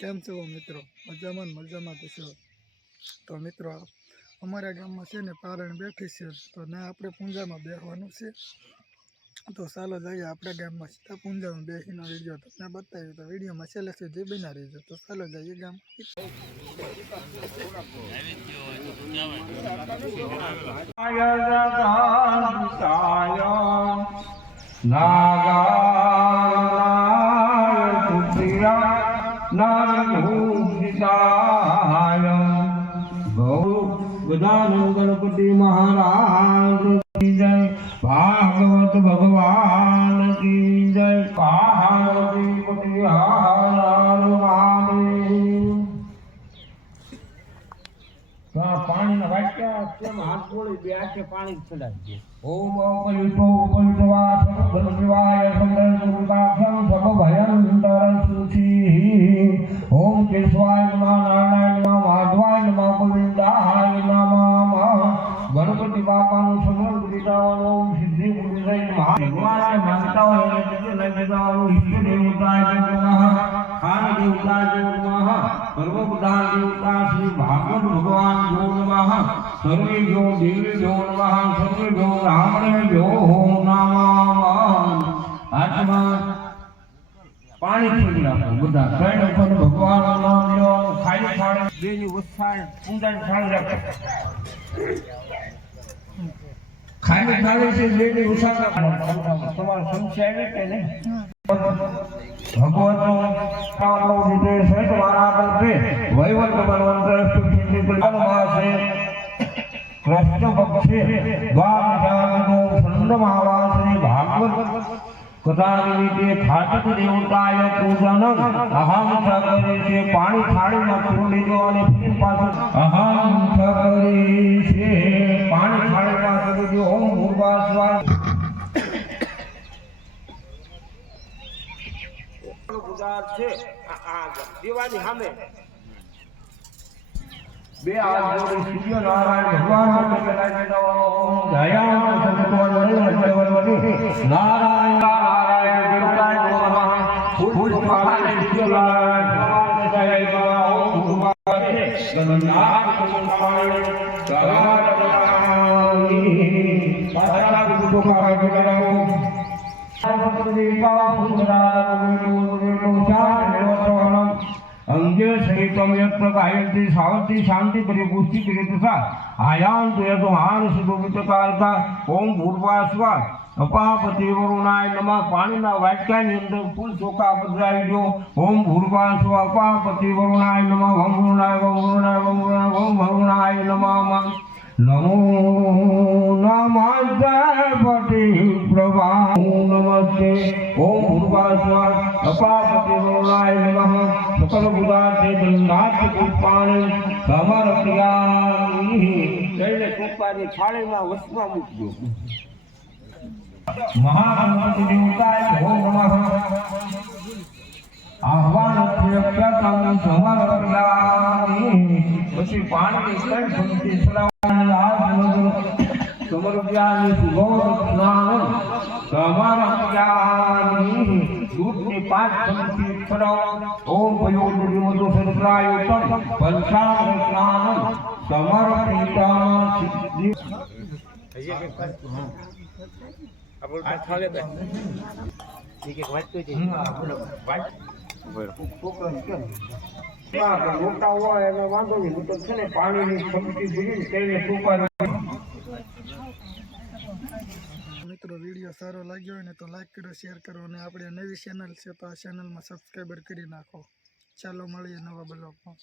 કેમ છો મિત્રો? મજામાં છો? તો મિત્રો અમારા ગામમાં છે ને પારણ બેઠી છે, તો ના આપણે પૂંજામાં બેસવાનું છે. તો ચાલો જઈએ આપણા ગામમાં સીધા પૂંજામાં બેસીને વિડીયો તમને બતાવ્યું. તો વિડીયોમાં છેલ્લે સુધી બના રહીજો. તો ચાલો જઈએ ગામ. गणपति महाराज की जय, भागवत भगवान की जय, पार्वती पति पानी न वाक्या केम हाथ जोड़ी ब्याके पानी चढ़ाई ओम उपयुतो उपयुतवा सर्व शिवाय सुंदर दुर्गाक्षम सर्व भयंकर सुची ओम केशवाय नमः नारायण नमः माधवाय नमः गोविंदाय नमः गणपति बापा नु समर्थ गीतावानो सिद्धि गुरुजय नमः भगवान मानता हो ये नहीं गीतावानो इष्ट देवताय नमः खान देवताय नमः सर्वप्रधान देवता श्री भागवत भगवान जो नमः सर्वे जो देवी जो नमः सर्वे जो ब्राह्मण जो नमः आत्मा पानी छूटी आपको बुद्धा कई पर भगवान नाम लो खाली खाने बेनी उत्साह पूजन छाड़ रखे खाली खाने से बेनी उत्साह का तुम्हारा संशय है कि नहीं भगवान नाम लो जिते सहित महाराज से वैवल्य बनवंतर स्तुति कुलवासे कृष्ण पक्षे द्वादशानो संदमावासे भागवत कथानिमित्ते खातक देवताय पूजन अहम सकरे से पानी थाड़ी में छोड़ी दो અને ફિર પાછું અહમ सकरे से पानी थाड़ी में छोड़ी दो ओम ભૂર્ભુવઃ ગુજાર છે આ દીવાની સામે બે હાથ જોડી સૂર્ય નારાયણ ભગવાન માટે કરાઈ દેવાનો ઓમ દયાન સદગુણ નરવતી નારાયણ નારાયણ દેવતાય નમઃ ફૂલ પાણી સૂર્ય નારાયણ કરાઈ દેવાનો ઓમ ભૂર્ભુવઃ ગણનાથ પાણી કરાઈ પાછા ગુરુ કરાઈ દેવાનો अंगे सहितम यत्र गायत्री सावती शांति परिपुष्टि परितसा आयाम तो हान सुवितकारता ओम भूर्भुवः स्वा अपापति वरुणाय नमः पानी ना वाक्यानी अंदर फूल चोखा बदलाई दो ओम भूर्भुवः स्वा अपापति वरुणाय नमः ओम वरुणाय ओम वरुणाय ओम वरुणाय ओम वरुणाय नमः नमो नमस्ते प्रभा नमस्ते ओम भूर्भुवः स्वा अपापति वरुणाय नमः सकल बुधाते जन्नाथ पुष्पाणि समर्पयामि जैसे पुष्पानी थाली में वसमा मूकजो महागणपति देवताय नमः आह्वान प्रत्यक्षम समर्पयामि પછી પાણી કઈ ભક્તિ समर्पयामि सुगौर स्नान समर्पयामि दूध के 5 चमची छड़ाओ ओम पयोदि मधु संप्रायुतम पंचामृत स्नान समर्पितामि अपन खाले पे ठीक है વાત કોઈ છે વાત પોકરણ કેમ મોટા હોય એનો વાંધો નહીં તો છે ને પાણીની ક્ષમતા ભરીને તેને સુપાર મિત્રો વિડીયો સારો લાગ્યો હોય ને તો લાઈક કરો, શેર કરો અને આપણે નવી ચેનલ છે તો આ ચેનલમાં સબસ્ક્રાઈબર કરી નાખો. ચાલો મળીએ નવા બ્લોગમાં.